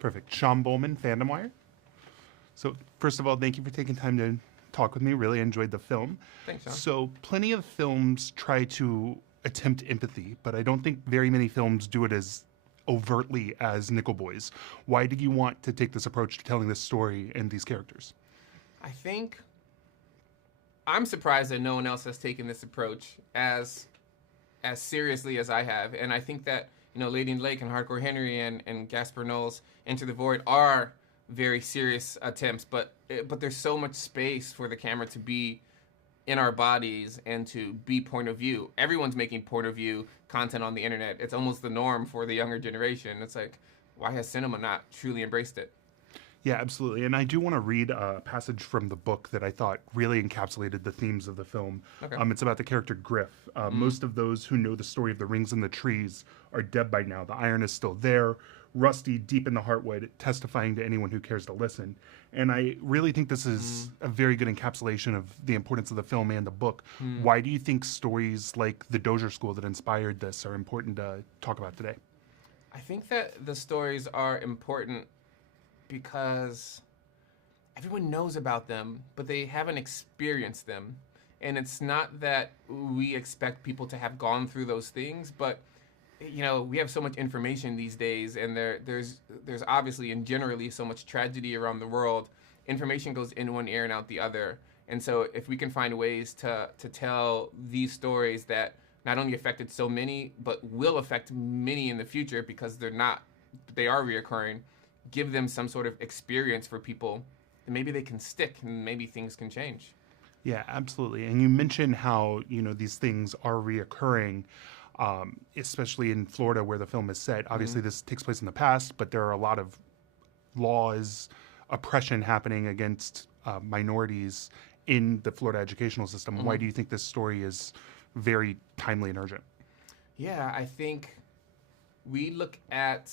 Perfect. Sean Bowman, FandomWire. So, first of all, thank you for taking time to talk with me. Really enjoyed the film. Thanks, Sean. So, plenty of films try to attempt empathy, but I don't think very many films do it as overtly as Nickel Boys. Why did you want to take this approach to telling this story and these characters? I think I'm surprised that no one else has taken this approach as seriously as I have, and I think that Lady in the Lake and Hardcore Henry and Gaspar Noé's Enter the Void are very serious attempts, but there's so much space for the camera to be in our bodies and to be point of view. Everyone's making point of view content on the internet. It's almost the norm for the younger generation. It's like, why has cinema not truly embraced it? Yeah, absolutely. And I do want to read a passage from the book that I thought really encapsulated the themes of the film. Okay. It's about the character Griff. Most of those who know the story of the rings and the trees are dead by now. The iron is still there, rusty deep in the heartwood, testifying to anyone who cares to listen. And I really think this is a very good encapsulation of the importance of the film and the book. Why do you think stories like the Dozier School that inspired this are important to talk about today? I think that the stories are important because everyone knows about them, but they haven't experienced them. And it's not that we expect people to have gone through those things, but we have so much information these days, and there's obviously and generally so much tragedy around the world. Information goes in one ear and out the other. And so if we can find ways to tell these stories that not only affected so many, but will affect many in the future because they are reoccurring, give them some sort of experience for people, and maybe they can stick and maybe things can change. Yeah, absolutely. And you mentioned how, these things are reoccurring, especially in Florida where the film is set. Obviously, this takes place in the past, but there are a lot of laws, oppression happening against minorities in the Florida educational system. Why do you think this story is very timely and urgent? Yeah, I think we look at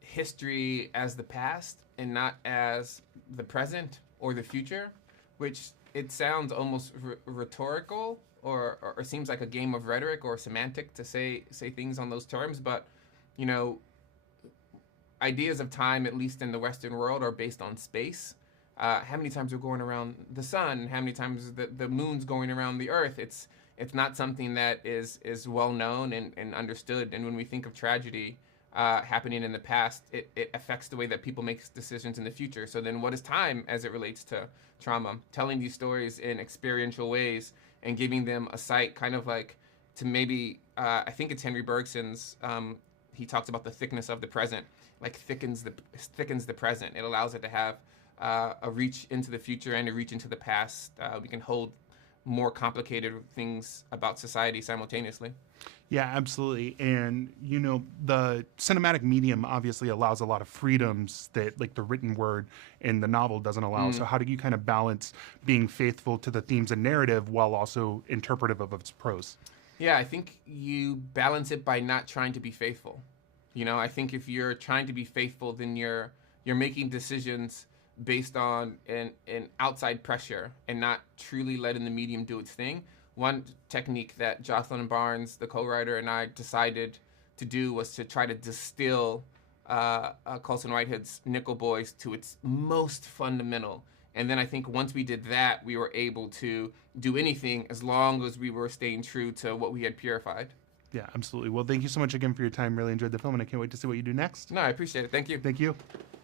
history as the past and not as the present or the future, which it sounds almost rhetorical or seems like a game of rhetoric or semantic to say things on those terms. But, ideas of time, at least in the Western world, are based on space. How many times we're going around the sun, how many times the moon's going around the earth. It's not something that is well known and understood. And when we think of tragedy happening in the past, it affects the way that people make decisions in the future. So then what is time as it relates to trauma? Telling these stories in experiential ways and giving them a sight, kind of like to maybe, I think it's Henry Bergson's, he talks about the thickness of the present, like thickens the present. It allows it to have a reach into the future and a reach into the past. We can hold more complicated things about society simultaneously. Yeah, absolutely. And, the cinematic medium obviously allows a lot of freedoms that, like, the written word in the novel doesn't allow. So how do you kind of balance being faithful to the themes and narrative while also interpretive of its prose? Yeah, I think you balance it by not trying to be faithful. I think if you're trying to be faithful, then you're making decisions based on an outside pressure and not truly letting the medium do its thing. One technique that Jocelyn Barnes, the co-writer, and I decided to do was to try to distill Colson Whitehead's Nickel Boys to its most fundamental. And then I think once we did that, we were able to do anything as long as we were staying true to what we had purified. Yeah, absolutely. Well, thank you so much again for your time. Really enjoyed the film, and I can't wait to see what you do next. No, I appreciate it. Thank you. Thank you.